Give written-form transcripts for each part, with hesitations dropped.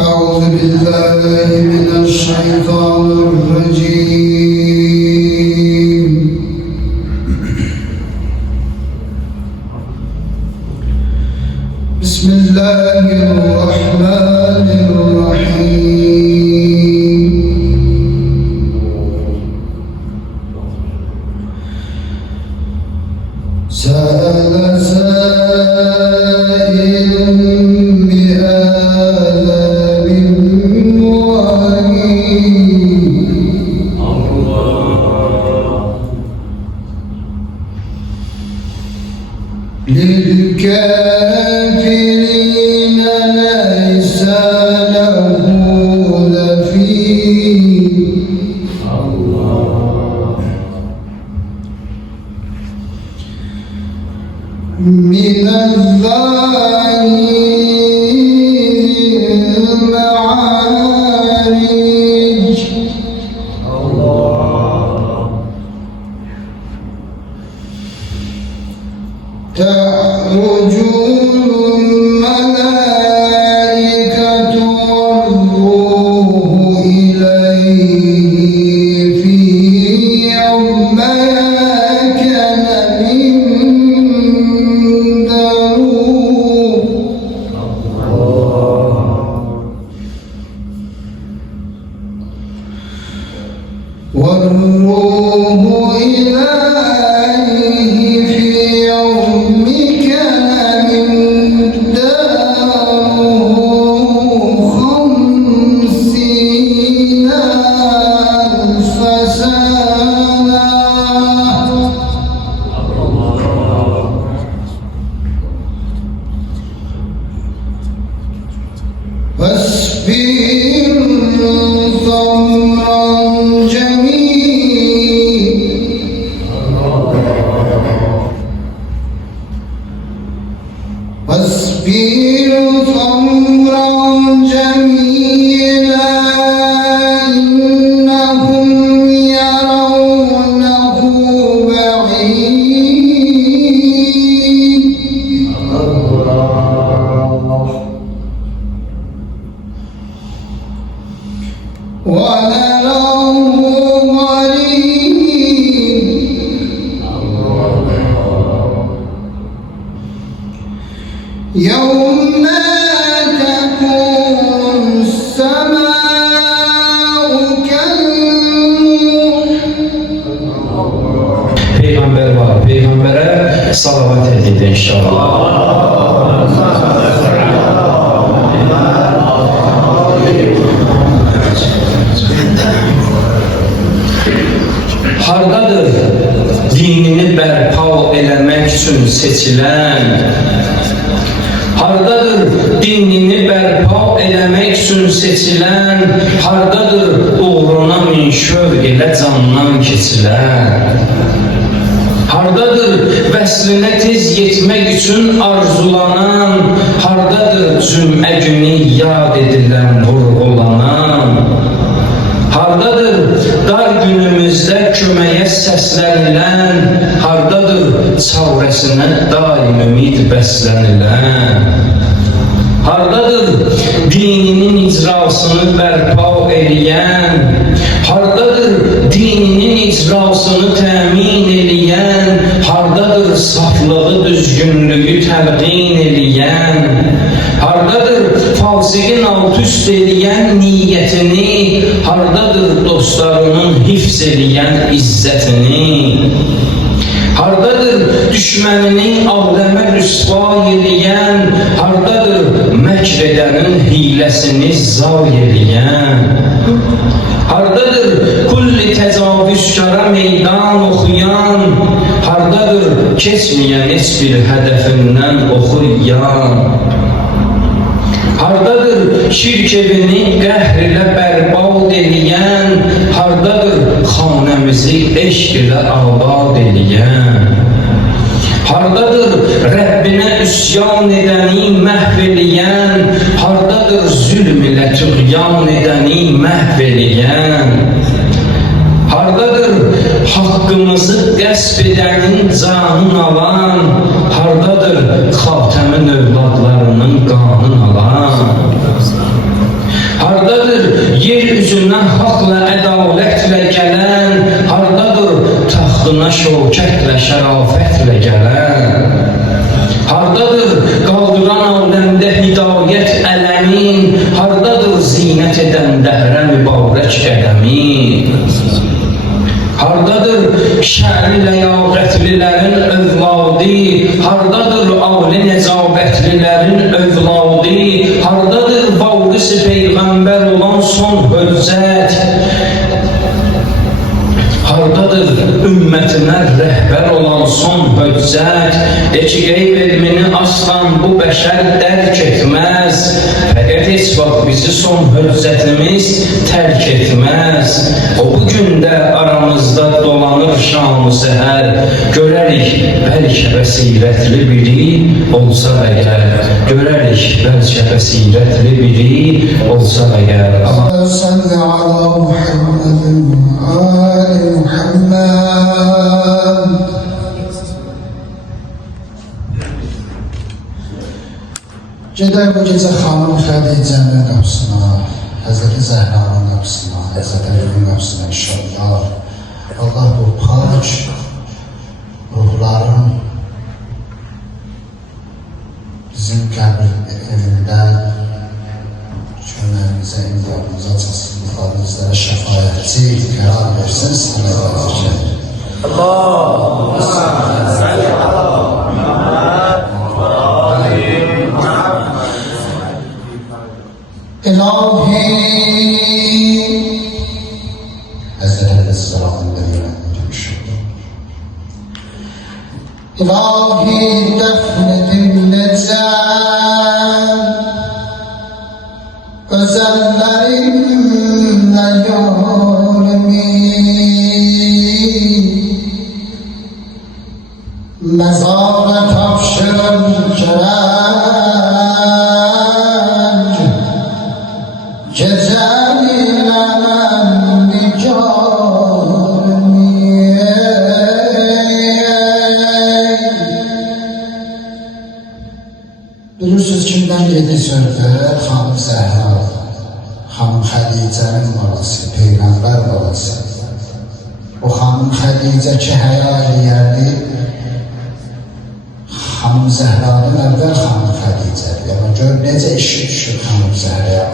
أعوذ بالله من الشيطان الرجيم. بسم الله الرحمن الرحيم. سأل سائل بعذاب وعيد. للكافرين ليس له نفير. من الله المعارج. تعرج الملائكة والروح إليه في يوم كان من والروح إليه في يوم كان مقداره 50,000 سنة. فاصبر صبرا واصبر صبرا جميلا إنهم يرونه بعيد ونراه قريب. يوم تكون السماء كالمهل. Peygamber var. Peygambere salavat edin inşallah. Hardadır dinini bərpa eləmək üçün seçilən? Hardadır dinini bərpa eləmək üçün seçilən? Hardadır uğruna min şövq ilə candan keçilən? Hardadır vəslinə tez yetmək üçün arzulanan? Hardadır cümə günü yad edilən, vurğulanan? Hardadır dar günümüzdə köməyə səslənilən? Hardadır çarəsinə daim ümid bəslənilən? Hardadır dininin icrasını bərpa eləyən? Hardadır dininin icrasını təmin eləyən? Hardadır saflığı, düzgünlüyü təlqin eləyən? Hardadır fasiqin alt-üst eləyən niyyətini? Hardadır dostlarının hifz eləyən izzətini? Hardadır düşmənini aləmə rüsva eləyən? Hardadır məkr edənin hiləsini zav eləyən? Hardadır kulli təcavüzkara meydan oxuyan? Hardadır keçməyən heç bir hədəfindən oxuyan? Hardadır şirk evini qəhr ilə bərbad eləyən? Hardadır xanəmizi eşq ilə abad eləyən? Hardadır Rəbbinə üsyan edəni məhv eləyən? Hardadır zülm ilə tüğyan edəni məhv eləyən? Hardadır haqqımızı qəsb edənin canını alan? Hardadır xatəmin övladlarının qanını alan? zinət edən dəhrə mübarək qədəmi? Hardadır şəri ləyaqətlilərin övladı? Hardadır ali necabətlilərin övladı? Hardadır varis-i peyğəmbər olan son hüccət? Hardadır ümmətinə rəhbər olan son hüccət? De ki, qeyb elmini aslan bu bəşər dərk etməz. Fəqət heç vaxt bizi son hüccətimiz tərk etməz. O bugün də aramızda dolanır şam-ı səhər. Görərik bəlkə bəsirətli biri olsa əgər. Görərik bəlkə bəsirətli biri olsa əgər. Salli ala Muhammedin Ali Muhammed. Gedək bu gecə xanım Xədicənin qapısına, Həzrəti Zəhranın qapısına, Həzrəti Əli'nin qapısına inşallah. Allah bu pak ruhların bizim qəbir evindən çöməyimizə, imdadımıza, çasızlıqlarını bizlərə şəfayətçi qərar versin, sənə versin. İlahi Hazreti Aleyhisselam'ın demiş oldu. İlahi defnedim necem özellerimle yârimi mezara tavşırım bilirsiniz kimden yedi sözdür? Hanım Zəhra, Hanım Xədicənin balası, Peyğəmbər balası. O Hanım Xədicə ki, həya eləyərdi, Hanım Zəhradan əvvəl Hanım Xədicədir. Yəni, gör, necə işi düşür Hanım Zəhraya.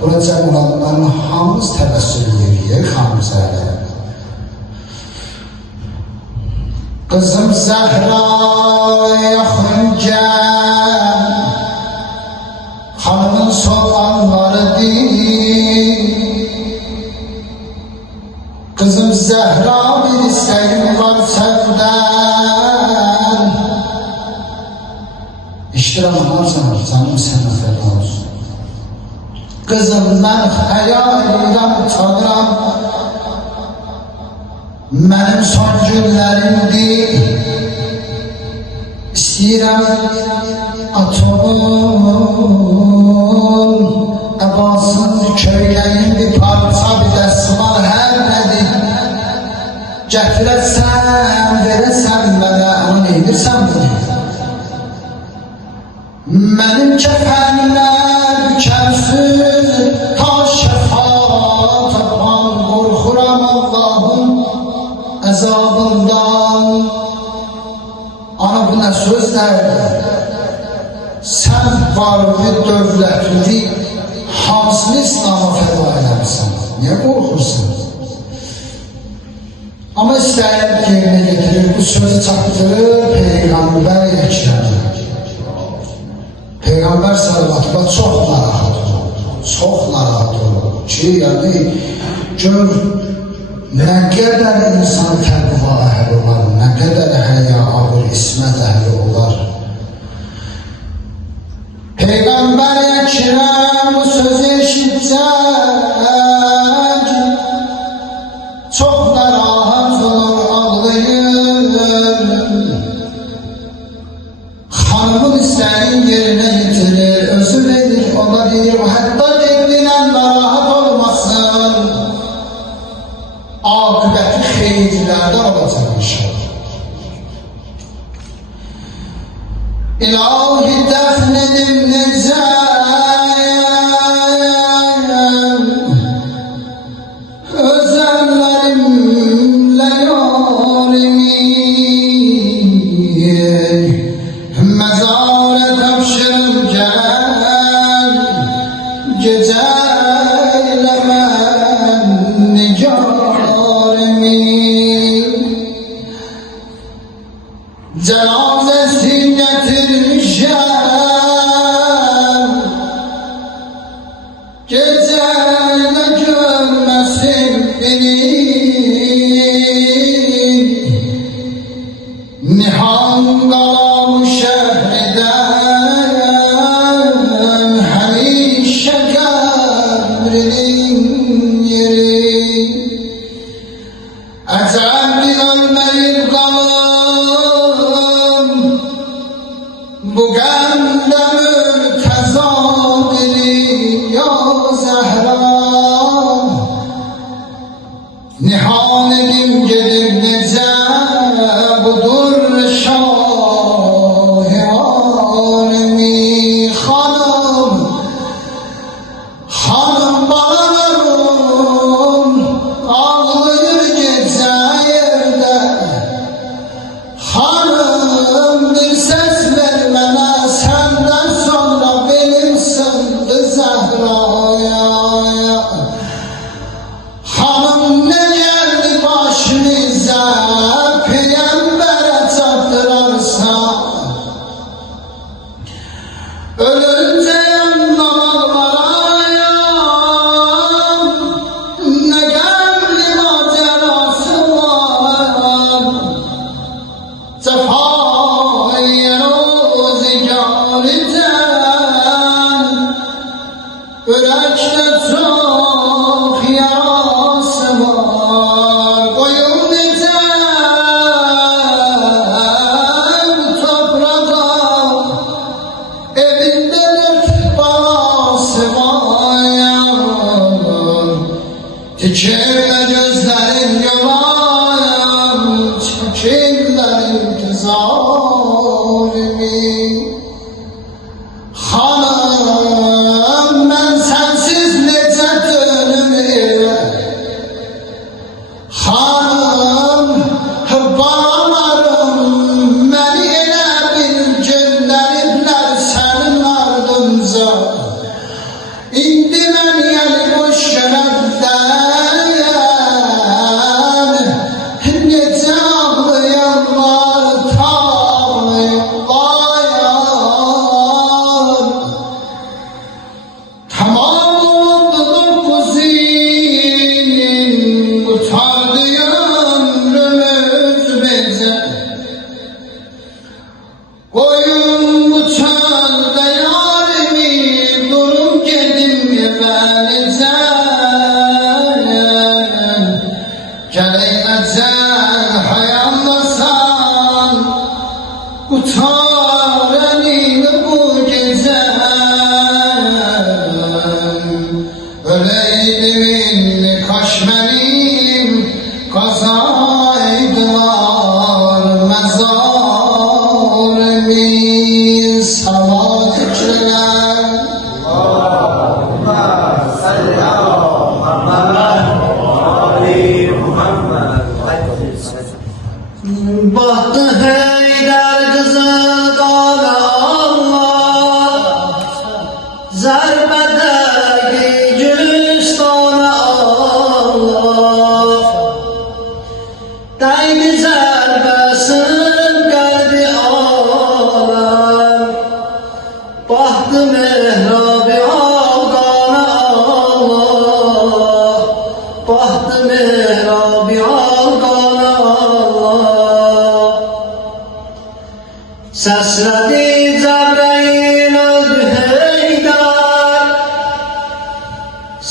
Buna cəm olanların hamımız təbəssül edirik Hanım Zəhraya. Kızım Zəhra yaxın gəl, hanımın soğanlarıdır. Kızım Zəhra bir istəyim var səndən. İştirəm anarsan, canım sənə fəda olsun. Kızım mən xəyal edirəm, tanıram. Mənim son günlərimdir. İstəyirəm atomun əbasın, köynəyin bir parça, bir dəsmal hər nədir. Gətirəsən, verəsən mənə, onu neydirsən bunu? Mənim kəfənimə bükərsiz, ta şəfa tapan, qorxuram Allah'ın əzabından. Ana bu nə sözlərdir? Sən varlı, dövlətli, hansını İslam'a fəda eləmişsən? Niyə qorxursun? Ama istəyir yerinə getirir, bu sözü çatdırır Peyğəmbər Əkrəmə. Peyğəmbər sallallahu çox narahat olur, çox narahat olur ki, yəni gör nə qədər insan təqva əhli olar, nə qədər həya alır, ismət əhli olar. Peyğəmbər Əkrəm bu sözü eşitcək çox narahat olur, ağlayır. Hanımın istəyini yerinə yetirir, özü verir, ona deyir, hətta devlinən narahat olmasın. Aqibəti xeyirlərdə olacaq inşallah. İlahi dəfn edim necə qəbrinin yeri. Əcəbdir ölməyib qalım, bu qəmdə mürtəza biri ya Zəhra. Nihan edim gedib necə budur şah-ı alemi. Xanım balalarım ağlayır gecə yerdə. Xanım bir səs ver mənə, səndən sonra benim sındı Zəhraya. Xanım nə gəldi başımıza, Peyğəmbərə çatdırarsa, ölüncə yandan ağlarayam, nə qəmli macerası var. Cəfayı rozigarıcan, ürəkdə çox yarası var. Qoyun necə toprağa, evində dörd balası var. Tikirlə gözlərin yolayam, çəkirlər intizarimi. Xanım, mən sənsiz necə dönüm evə. Xanım, balalarım məni elə bir göndəriblər sənin ardınca. İndi mən yəni boş şərəfdəyəm, necə ağlayanlar ağlayırlar. Tamam oldu 9 il, qurtardı ömrümüz bizə. Qoyun bu çöldə yarimi, durum gedim evə necə. Gələk əcəl hayanlasan, qutar əlini bu gecə. Öləydim kaş mənim qazaydılar məzarimi. Salavat etsinlər. Bahtı Heydər qızı qala Allah, zərbədəgi Gülüstana Allah. Dəydi zərbəsin qəlbi aləm, bahtı mehrabi alqana Allah, bahtı mehrabi alqana Allah. Səslədi Cəbrəil öldü Heydər,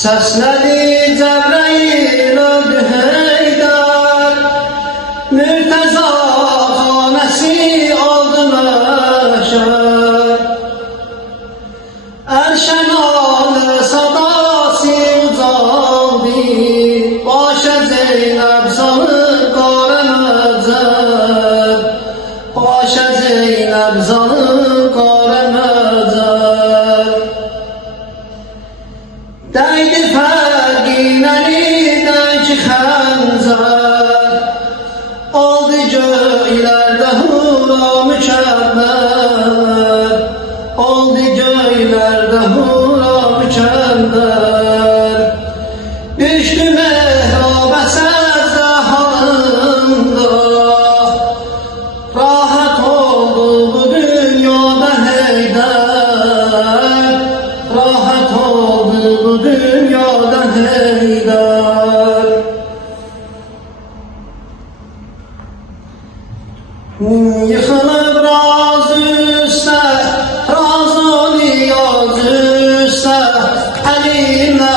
səslədi Cəbrəil öldü Heydər. Mürtəza xanəsi oldu məşər, Ərşənalı sadası ucaldı, başa Zeynəb salıb qara məzər, başa Zeynəb salıb qara məzər. Dəydi fərqinəlidəki xəncər, oldu göylərdə hura mükəmməl, oldu göylərdə hura mükəmməl. Düşdü mehrabə səzdə halında, rahat oldu bu dünyada Heydər, rahat oldu bu dünyada Heydər. Yıxılıb razı üstə, razı ol yaz üstə, əlinə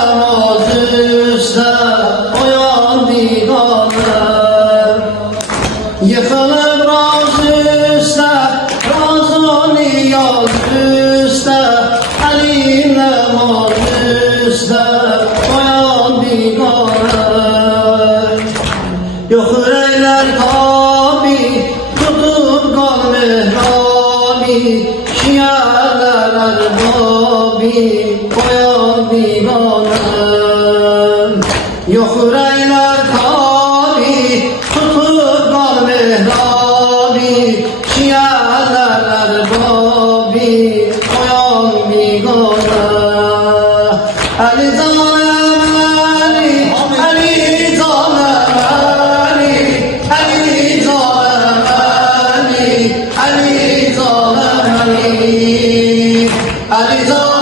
koyar biganəm. Yox ürəklər tabi, tutup qal mehrabi, şiərlər babi, koyar biganəm. Əli canəm əli, əli canəm əli, əli canəm əli, əli canəm əli, əli canəm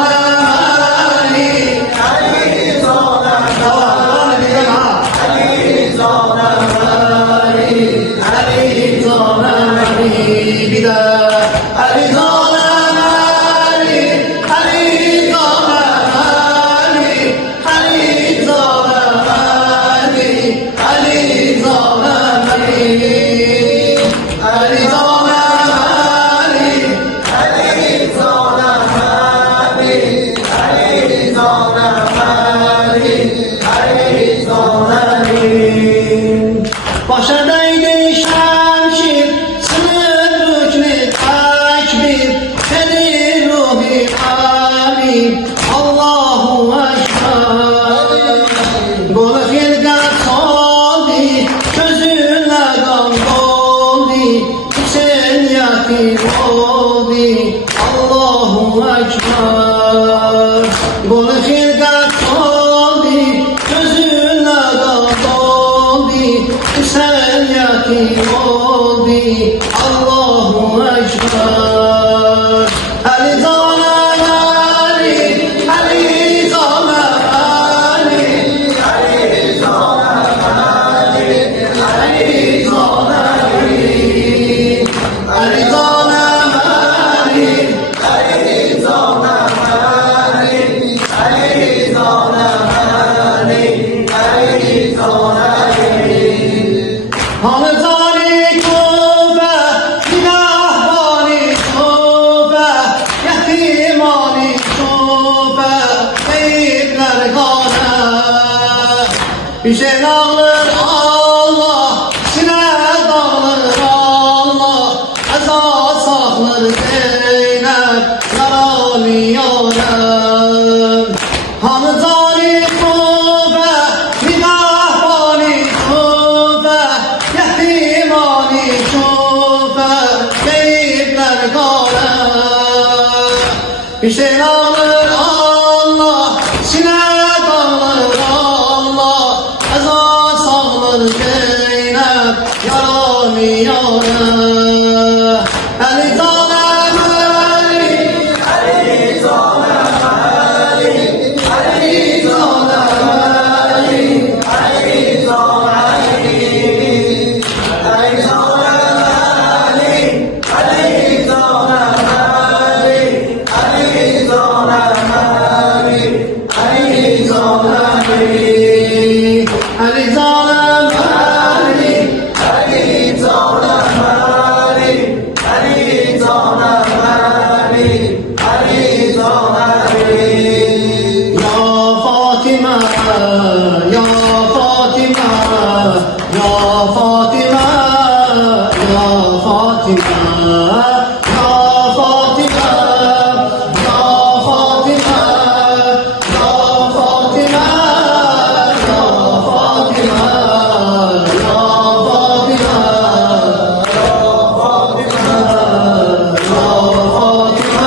Başa değdi şemşir, sınır rüknü tekbir, seni ruhi amin, Allahu Ekber. Qolu xilqət soldi, gözünə qan doldi, üçün yatim oldi, Allahu Ekber. Qolu xilqət soldi, gözünə qan doldi, sen yatim oldi, Allahu Ekber. Ali canım Ali, Ali canım Ali, Ali canım Ali, Ali canım Ali, Ali canım Ali, Ali canım Ali, Ali canım Ali, Ali canım Hanı zani tövbe, günahbani tövbe, yetimani tövbe, eyipler gane. Hüseyin ağlar Allah, sine dağlar Allah, eza saklar Zeynep, yaralı yarem. Hanı zani tövbe, günahbani tövbe, yetimani tövbe, eyipler gane. Hüseyin ağlar Allah, sine dağlar Allah, eza sağlar Zeynep, yaralı yarem. Ali canım Ali, Ali canım Ali, Ali canım Ali, Ali canım Ali, Ali canım Ali, Ali canım Ali, Ali canım Ali, Ali canım Ali, Ali canım Ali, Ali canım Ali, Ali canım Ali, Ali canım Ali. Ya Fatıma, ya Fatıma, ya Fatıma, ya Fatıma, ya Fatıma, ya Fatıma, ya Fatıma, ya Fatıma, ya Fatıma, ya Fatıma,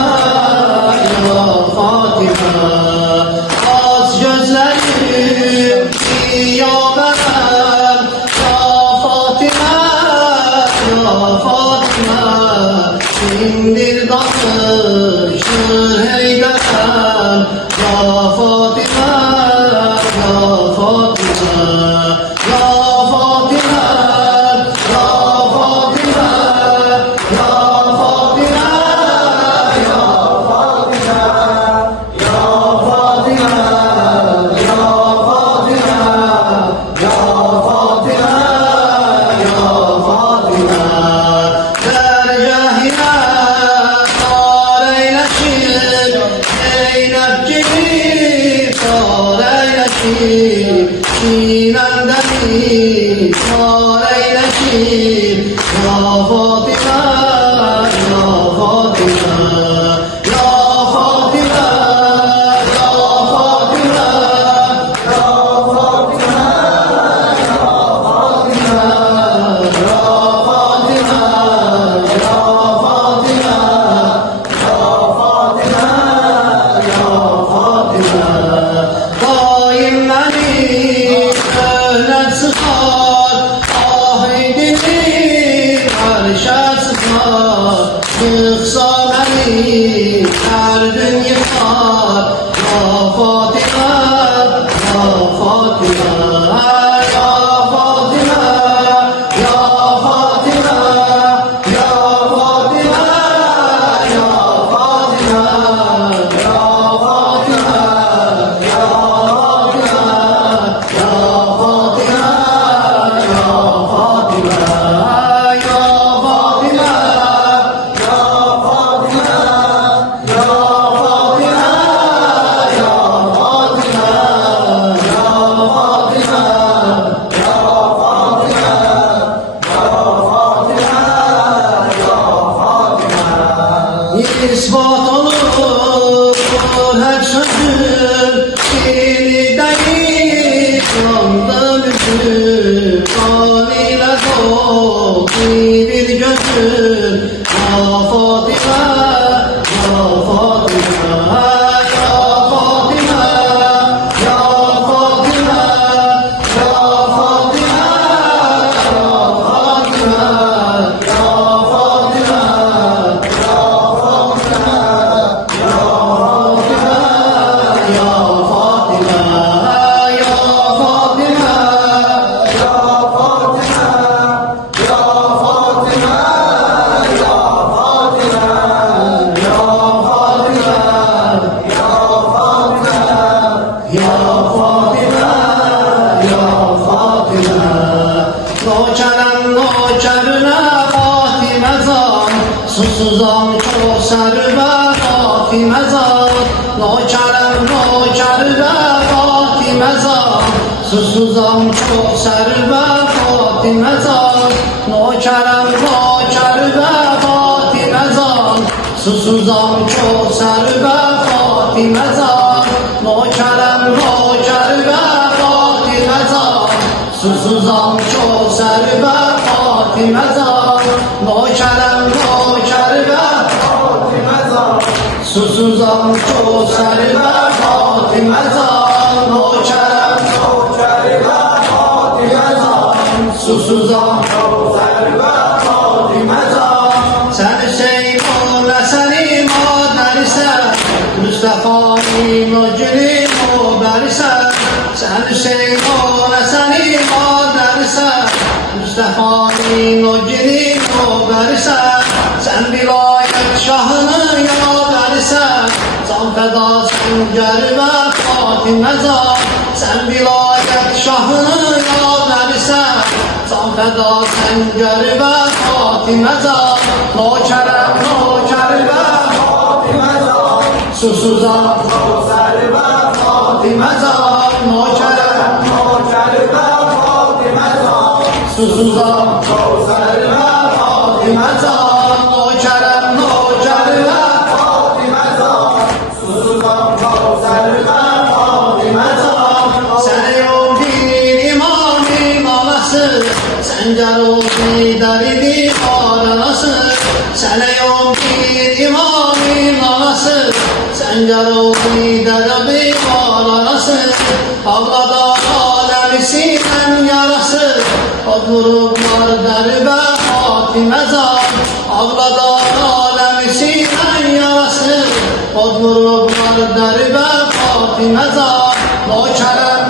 ya Fatıma. Az gözlerim ziyabetem, ya Fatıma, ya Fatıma. Sindir danışır heydem, ya Fatıma, ya Fatıma, ya Fatıma, ya Fatıma, ya Fatıma, ya Fatıma, ya Fatıma, ya Fatıma, ya Fatıma, ya Fatıma. Dergâhine dar eylesin, Zeynep gibi dar eylesin, sinendeni dar eylesin, ya Fatıma, ya Fatıma, ya Fatıma, ya Ya Fatime, ya Fatime. Noçerem noçerine Fatime zan, susuzam çok serve Fatime zan. Noçerem noçerine Fatime zan, susuzam çok serve Fatime zan. Noçerem noçerine Fatime zan, susuzam çok serve Fatime zan. Noçerem noçerine Fatime zan, susuzam çok serve Fatime zan. Noçerem noçerine Fatime zan, susuzam çok serve Fatime zan. Noçerem noçerine Fatime zan, susuzam çok serve Fatime zan. Sen Hüseyin ol ve seni mader ise, Mustafa'nın o günü haber ise. Sen Hüseyin ol ve seni mader ise, Mustafa'nın o günü haber ise. Sen vilayet şahını yader ise, can feda sencer ve Fatime zan. Sen vilayet şahını yader ise, can feda sencer ve Fatime zan. Noçerem noçerve Fatime zan, susuzam çok serve Fatime zan. Noçerem noçerve Fatime zan, susuzam çok serve Fatime zan. Noçerem noçerve Fatime zan, susuzam çok serve Fatime zan. Sen ol bir imamın anası, Sencer ol liderdi aranası. Sen ol bir imamın anası, Sencer ol liderdi aranası. Ağladan alemi sinem yarası, od vururlar derbe Fatime zan. Ağladan alemi sinem yarası, od vururlar derbe Fatime zan. Noçerem